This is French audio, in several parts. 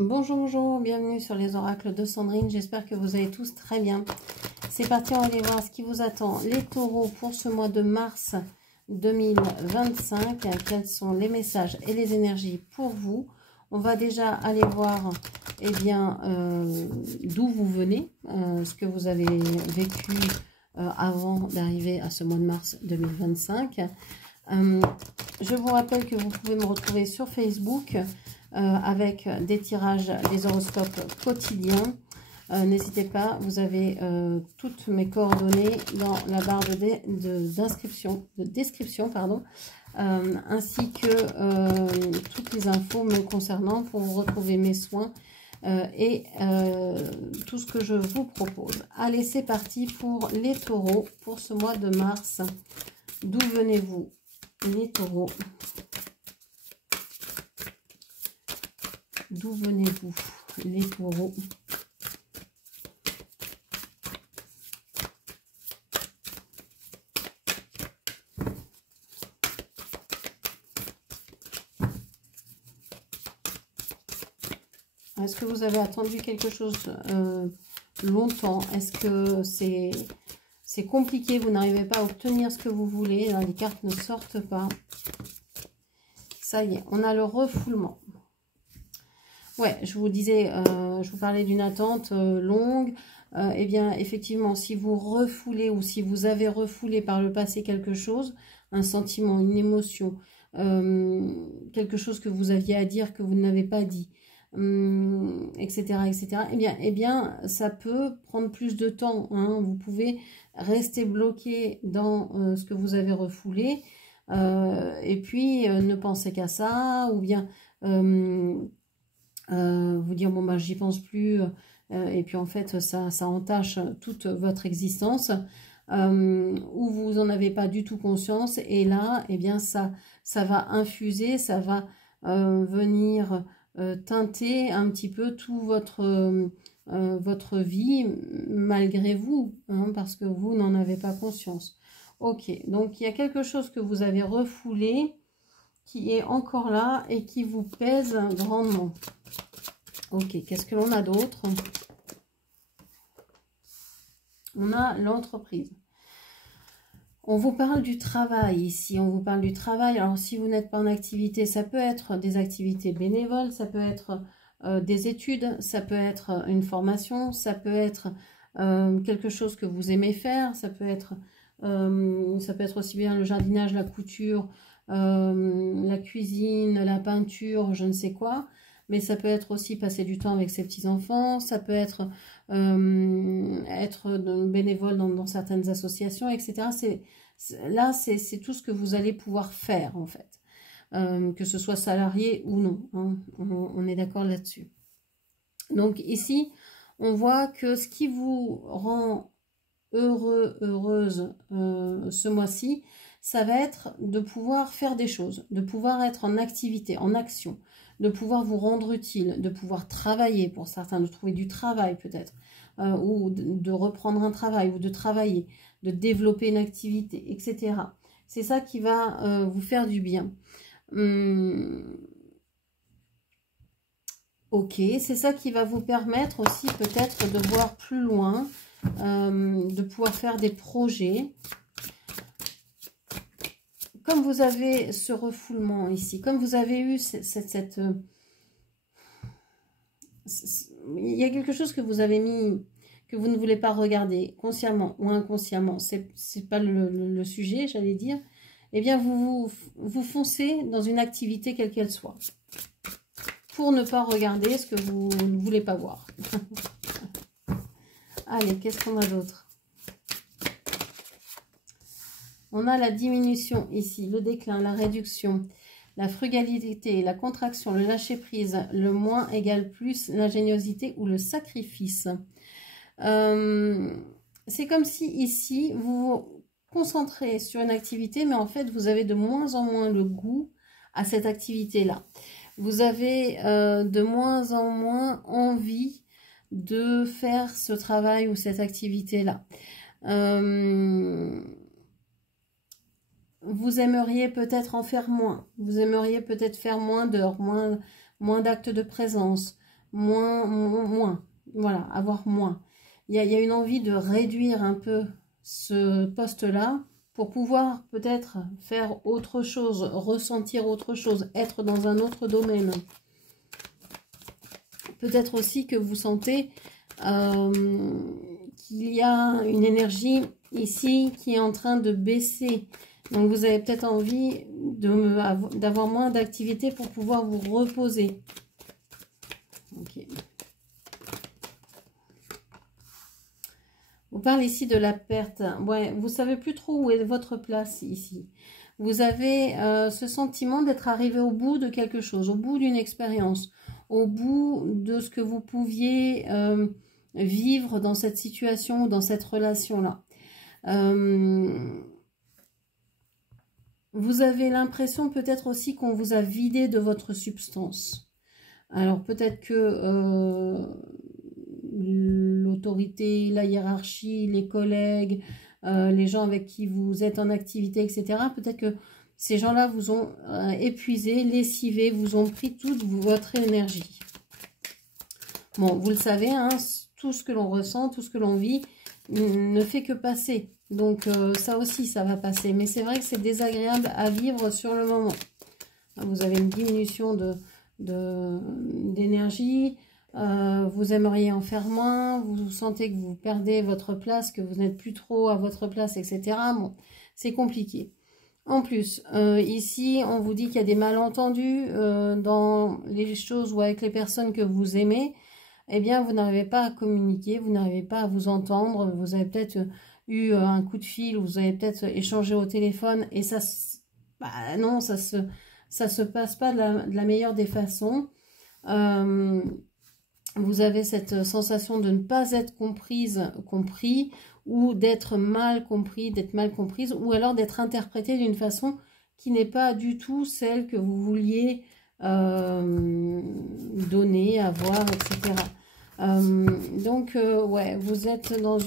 Bonjour, bonjour, bienvenue sur les oracles de Sandrine, j'espère que vous allez tous très bien. C'est parti, on va aller voir ce qui vous attend. Les taureaux pour ce mois de mars 2025, quels sont les messages et les énergies pour vous. On va déjà aller voir d'où vous venez, ce que vous avez vécu avant d'arriver à ce mois de mars 2025. Je vous rappelle que vous pouvez me retrouver sur Facebook avec des tirages, des horoscopes quotidiens. N'hésitez pas, vous avez toutes mes coordonnées dans la barre de description, pardon, ainsi que toutes les infos me concernant pour retrouver mes soins et tout ce que je vous propose. Allez, c'est parti pour les taureaux pour ce mois de mars. D'où venez-vous, les taureaux? D'où venez-vous, les taureaux? Est-ce que vous avez attendu quelque chose longtemps? Est-ce que c'est compliqué? Vous n'arrivez pas à obtenir ce que vous voulez? Les cartes ne sortent pas. Ça y est, on a le refoulement. Ouais, je vous disais, je vous parlais d'une attente longue. Eh bien, effectivement, si vous refoulez ou si vous avez refoulé par le passé quelque chose, un sentiment, une émotion, quelque chose que vous aviez à dire que vous n'avez pas dit, etc., etc., eh bien, ça peut prendre plus de temps, hein. Vous pouvez rester bloqué dans ce que vous avez refoulé et puis ne penser qu'à ça, ou bien vous dire bon bah j'y pense plus et puis en fait ça entache toute votre existence, ou vous en avez pas du tout conscience, et là eh bien ça va infuser, ça va venir teinter un petit peu tout votre vie malgré vous, hein, parce que vous n'en avez pas conscience. Ok, donc il y a quelque chose que vous avez refoulé qui est encore là et qui vous pèse grandement. Ok, qu'est-ce que l'on a d'autre? On a l'entreprise. On vous parle du travail ici, on vous parle du travail. Alors si vous n'êtes pas en activité, ça peut être des activités bénévoles, ça peut être des études, ça peut être une formation, ça peut être quelque chose que vous aimez faire, ça peut être aussi bien le jardinage, la couture, la cuisine, la peinture, je ne sais quoi. Mais ça peut être aussi passer du temps avec ses petits-enfants, ça peut être bénévole dans certaines associations, etc. Là, c'est tout ce que vous allez pouvoir faire, en fait. Que ce soit salarié ou non, hein. On est d'accord là-dessus. Donc ici, on voit que ce qui vous rend heureux, heureuse ce mois-ci, ça va être de pouvoir faire des choses, de pouvoir être en activité, en action, de pouvoir vous rendre utile, de pouvoir travailler pour certains, de trouver du travail peut-être, ou de reprendre un travail, ou de travailler, de développer une activité, etc. C'est ça qui va vous faire du bien. Ok, c'est ça qui va vous permettre aussi peut-être de voir plus loin, de pouvoir faire des projets. Comme vous avez ce refoulement ici, comme vous avez eu il y a quelque chose que vous avez mis, que vous ne voulez pas regarder, consciemment ou inconsciemment, c'est pas le sujet, j'allais dire, eh bien vous foncez dans une activité quelle qu'elle soit, pour ne pas regarder ce que vous ne voulez pas voir. Allez, qu'est-ce qu'on a d'autre? On a la diminution ici, le déclin, la réduction, la frugalité, la contraction, le lâcher-prise, le moins égale plus, l'ingéniosité ou le sacrifice. C'est comme si ici, vous vous concentrez sur une activité, mais en fait, vous avez de moins en moins le goût à cette activité-là. Vous avez de moins en moins envie de faire ce travail ou cette activité-là. Vous aimeriez peut-être en faire moins. Vous aimeriez peut-être faire moins d'heures, moins d'actes de présence. moins. Voilà, avoir moins. Il y a une envie de réduire un peu ce poste-là pour pouvoir peut-être faire autre chose, ressentir autre chose, être dans un autre domaine. Peut-être aussi que vous sentez qu'il y a une énergie ici qui est en train de baisser. Donc vous avez peut-être envie d'avoir moins d'activité pour pouvoir vous reposer. Ok. On parle ici de la perte. Ouais, vous savez plus trop où est votre place ici. Vous avez ce sentiment d'être arrivé au bout de quelque chose, au bout d'une expérience, au bout de ce que vous pouviez vivre dans cette situation, dans cette relation-là. Vous avez l'impression peut-être aussi qu'on vous a vidé de votre substance. Alors peut-être que l'autorité, la hiérarchie, les collègues, les gens avec qui vous êtes en activité, etc. Peut-être que ces gens-là vous ont épuisé, lessivé, vous ont pris toute votre énergie. Bon, vous le savez, hein, tout ce que l'on ressent, tout ce que l'on vit ne fait que passer. Donc ça aussi, ça va passer. Mais c'est vrai que c'est désagréable à vivre sur le moment. Vous avez une diminution d'énergie. Vous aimeriez en faire moins, vous sentez que vous perdez votre place, que vous n'êtes plus trop à votre place, etc. Bon, c'est compliqué. En plus, ici, on vous dit qu'il y a des malentendus dans les choses ou avec les personnes que vous aimez. Eh bien, vous n'arrivez pas à communiquer, vous n'arrivez pas à vous entendre. Vous avez peut-être eu un coup de fil, vous avez peut-être échangé au téléphone et ça, bah non, ça se passe pas de la meilleure des façons. Vous avez cette sensation de ne pas être compris, ou d'être mal compris, d'être mal comprise, ou alors d'être interprété d'une façon qui n'est pas du tout celle que vous vouliez donner, avoir, etc. Ouais, vous êtes dans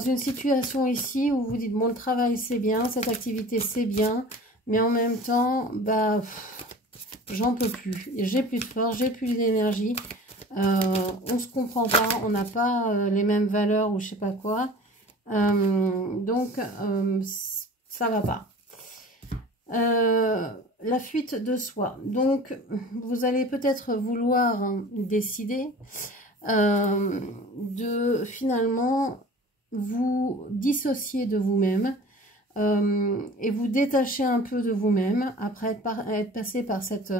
une situation ici où vous dites, bon, le travail c'est bien, cette activité c'est bien, mais en même temps, bah... j'en peux plus, j'ai plus de force, j'ai plus d'énergie, on se comprend pas, on n'a pas les mêmes valeurs ou je sais pas quoi, donc ça va pas. La fuite de soi, donc vous allez peut-être vouloir décider de finalement vous dissocier de vous-même, et vous détacher un peu de vous-même après être passé par cette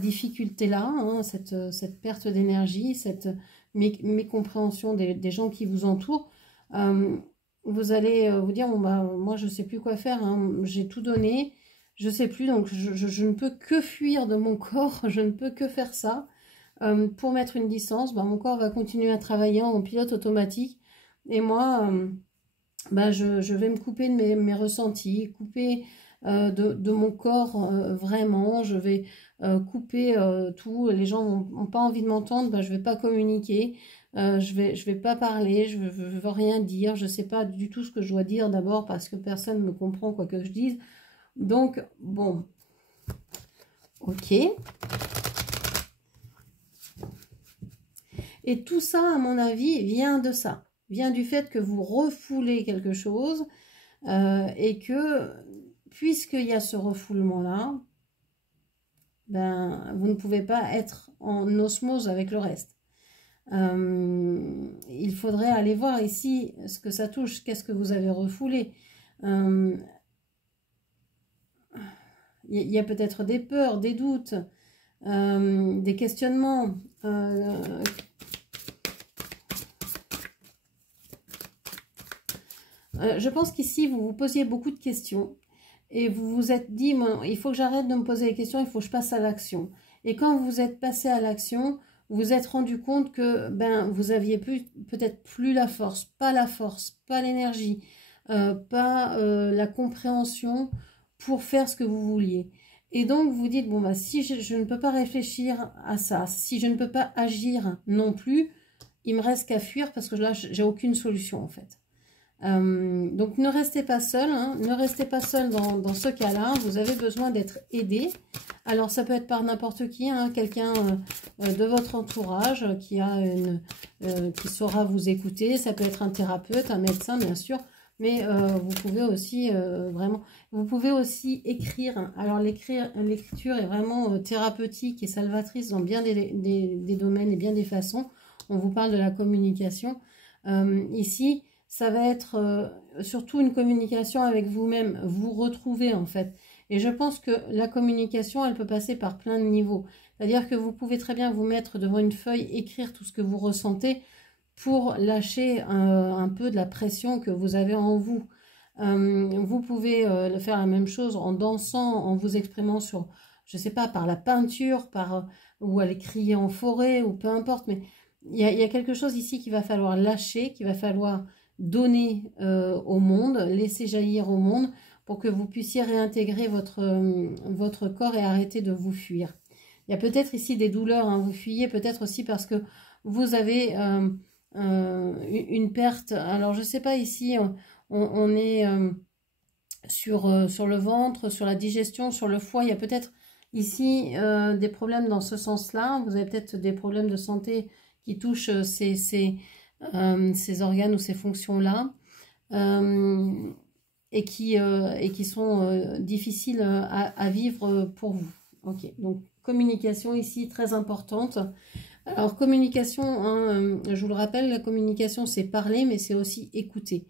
difficulté-là, hein, cette perte d'énergie, cette mécompréhension des gens qui vous entourent. Vous allez vous dire, bon, bah, moi je sais plus quoi faire, hein, j'ai tout donné, je sais plus, donc je ne peux que fuir de mon corps, je ne peux que faire ça. Pour mettre une distance, bah, mon corps va continuer à travailler en pilote automatique, et moi... bah, je vais me couper de mes ressentis, couper de mon corps vraiment, je vais couper tout, les gens n'ont pas envie de m'entendre, bah, je ne vais pas communiquer, je vais pas parler, je veux rien dire, je ne sais pas du tout ce que je dois dire d'abord parce que personne ne me comprend quoi que je dise. Donc, bon, ok. Et tout ça, à mon avis, vient de ça. Vient du fait que vous refoulez quelque chose et que, puisqu'il y a ce refoulement-là, ben, vous ne pouvez pas être en osmose avec le reste. Il faudrait aller voir ici ce que ça touche, qu'est-ce que vous avez refoulé. Il y a peut-être des peurs, des doutes, des questionnements. Je pense qu'ici, vous vous posiez beaucoup de questions et vous vous êtes dit, il faut que j'arrête de me poser les questions, il faut que je passe à l'action. Et quand vous êtes passé à l'action, vous vous êtes rendu compte que ben, vous aviez peut-être plus la force, pas l'énergie, pas la compréhension pour faire ce que vous vouliez. Et donc, vous dites, bon, bah, si je ne peux pas réfléchir à ça, si je ne peux pas agir non plus, il me reste qu'à fuir parce que là, j'ai aucune solution en fait. Donc ne restez pas seul, hein, ne restez pas seul dans ce cas-là, vous avez besoin d'être aidé. Alors ça peut être par n'importe qui, hein, quelqu'un de votre entourage qui saura vous écouter, ça peut être un thérapeute, un médecin bien sûr, mais vous pouvez aussi vous pouvez aussi écrire. Alors l'écriture est vraiment thérapeutique et salvatrice dans bien des domaines et bien des façons. On vous parle de la communication. Ici, ça va être surtout une communication avec vous-même, vous retrouver en fait. Et je pense que la communication, elle peut passer par plein de niveaux. C'est-à-dire que vous pouvez très bien vous mettre devant une feuille, écrire tout ce que vous ressentez pour lâcher un peu de la pression que vous avez en vous. Vous pouvez faire la même chose en dansant, en vous exprimant sur, je sais pas, par la peinture, ou aller crier en forêt, ou peu importe. Mais il y a quelque chose ici qu'il va falloir lâcher, qu'il va falloir donner au monde, laisser jaillir au monde pour que vous puissiez réintégrer votre corps et arrêter de vous fuir. Il y a peut-être ici des douleurs, hein, vous fuyez peut-être aussi parce que vous avez une perte. Alors je sais pas, ici on est sur le ventre, sur la digestion, sur le foie. Il y a peut-être ici des problèmes dans ce sens-là. Vous avez peut-être des problèmes de santé qui touchent ces organes ou ces fonctions-là et qui sont difficiles à vivre pour vous. Ok, donc communication ici très importante. Alors communication, hein, je vous le rappelle, la communication c'est parler mais c'est aussi écouter.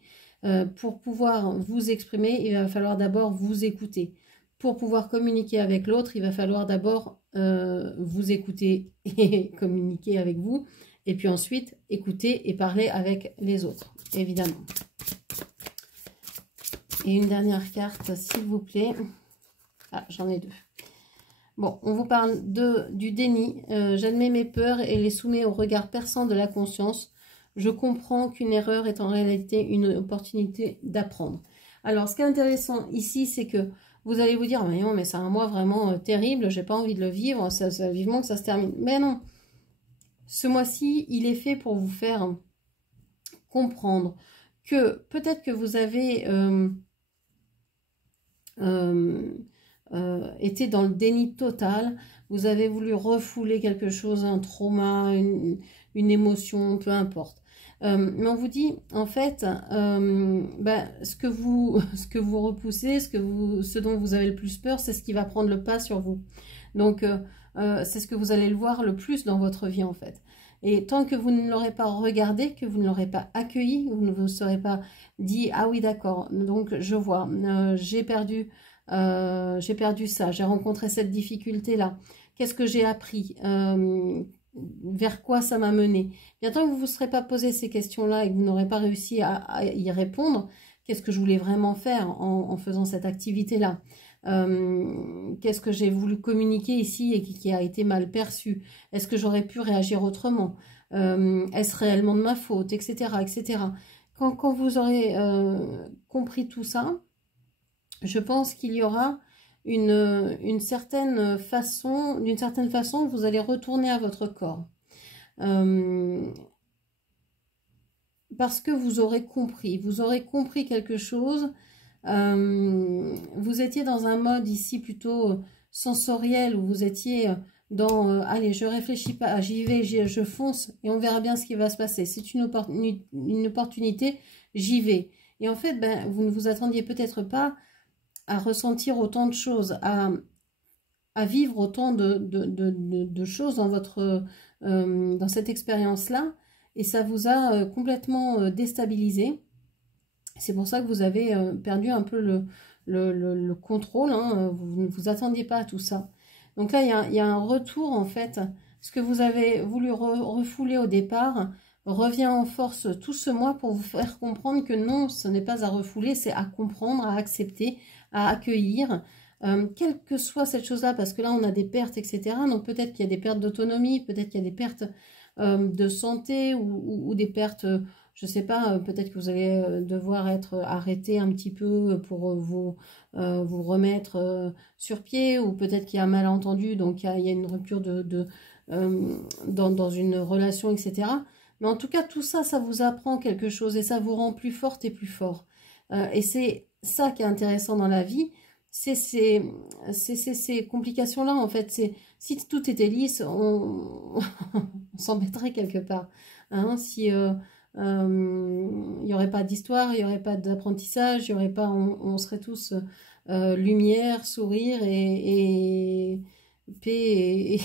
Pour pouvoir vous exprimer, il va falloir d'abord vous écouter. Pour pouvoir communiquer avec l'autre, il va falloir d'abord vous écouter et communiquer avec vous. Et puis ensuite, écouter et parler avec les autres, évidemment. Et une dernière carte, s'il vous plaît. Ah, j'en ai deux. Bon, on vous parle du déni. J'admets mes peurs et les soumets au regard perçant de la conscience. Je comprends qu'une erreur est en réalité une opportunité d'apprendre. Alors, ce qui est intéressant ici, c'est que vous allez vous dire, mais c'est un mois vraiment terrible, j'ai pas envie de le vivre, ça vivement que ça se termine. Mais non, ce mois-ci, il est fait pour vous faire comprendre que peut-être que vous avez été dans le déni total, vous avez voulu refouler quelque chose, un trauma, une émotion, peu importe. Mais on vous dit, en fait, ce que vous repoussez, ce dont vous avez le plus peur, c'est ce qui va prendre le pas sur vous. Donc, c'est ce que vous allez le voir le plus dans votre vie, en fait. Et tant que vous ne l'aurez pas regardé, que vous ne l'aurez pas accueilli, vous ne vous serez pas dit, ah oui, d'accord, donc je vois, j'ai perdu ça, j'ai rencontré cette difficulté-là. Qu'est-ce que j'ai appris? Vers quoi ça m'a mené? Bien tant que vous ne vous serez pas posé ces questions-là et que vous n'aurez pas réussi à y répondre, qu'est-ce que je voulais vraiment faire en faisant cette activité-là? Qu'est-ce que j'ai voulu communiquer ici et qui a été mal perçu? Est-ce que j'aurais pu réagir autrement? Est-ce réellement de ma faute? Etc. etc. Quand vous aurez compris tout ça, je pense qu'il y aura d'une certaine façon, vous allez retourner à votre corps. Parce que vous aurez compris quelque chose. Vous étiez dans un mode ici plutôt sensoriel, où vous étiez dans allez, je réfléchis pas, j'y vais, je fonce et on verra bien ce qui va se passer. C'est une opportunité, j'y vais. Et en fait, vous ne vous attendiez peut-être pas à ressentir autant de choses, à vivre autant de choses dans cette expérience-là, et ça vous a complètement déstabilisé. C'est pour ça que vous avez perdu un peu le contrôle, hein, vous ne vous attendiez pas à tout ça. Donc là, il y a un retour, en fait. Ce que vous avez voulu refouler au départ revient en force tout ce mois pour vous faire comprendre que non, ce n'est pas à refouler, c'est à comprendre, à accepter, à accueillir, quelle que soit cette chose-là, parce que là, on a des pertes, etc. Donc peut-être qu'il y a des pertes d'autonomie, peut-être qu'il y a des pertes de santé ou des pertes... je sais pas, peut-être que vous allez devoir être arrêté un petit peu pour vous remettre sur pied, ou peut-être qu'il y a un malentendu, donc il y a une rupture dans une relation, etc. Mais en tout cas, tout ça, ça vous apprend quelque chose et ça vous rend plus forte et plus fort. Et c'est ça qui est intéressant dans la vie, c'est ces complications-là, en fait. Si tout était lisse, on s'embêterait quelque part. Hein, si il n'y aurait pas d'histoire, il n'y aurait pas d'apprentissage, il y aurait pas, on serait tous lumière, sourire et paix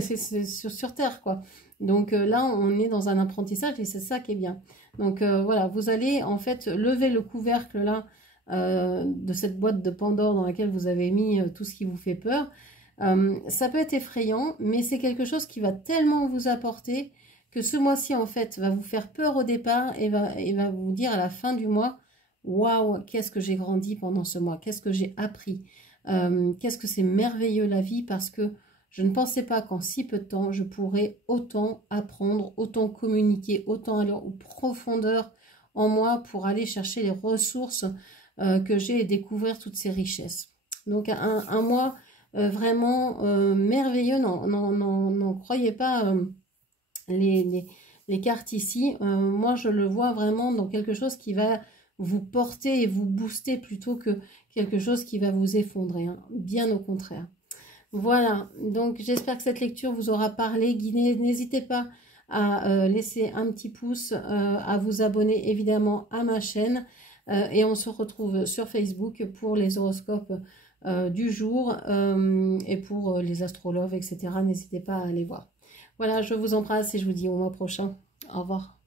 c'est sur Terre, quoi. Donc là, on est dans un apprentissage et c'est ça qui est bien. Donc voilà, vous allez en fait lever le couvercle là de cette boîte de Pandore dans laquelle vous avez mis tout ce qui vous fait peur. Ça peut être effrayant, mais c'est quelque chose qui va tellement vous apporter que ce mois-ci, en fait, va vous faire peur au départ et va vous dire à la fin du mois, waouh, qu'est-ce que j'ai grandi pendant ce mois, qu'est-ce que j'ai appris, qu'est-ce que c'est merveilleux la vie, parce que je ne pensais pas qu'en si peu de temps, je pourrais autant apprendre, autant communiquer, autant aller en profondeur en moi pour aller chercher les ressources que j'ai et découvrir toutes ces richesses. Donc un mois vraiment merveilleux, n'en croyez pas les cartes ici. Moi, je le vois vraiment dans quelque chose qui va vous porter et vous booster plutôt que quelque chose qui va vous effondrer, hein. Bien au contraire. Voilà, donc j'espère que cette lecture vous aura parlé, guidé. N'hésitez pas à laisser un petit pouce, à vous abonner évidemment à ma chaîne. Et on se retrouve sur Facebook pour les horoscopes du jour et pour les astrologues, etc. N'hésitez pas à aller voir. Voilà, je vous embrasse et je vous dis au mois prochain. Au revoir.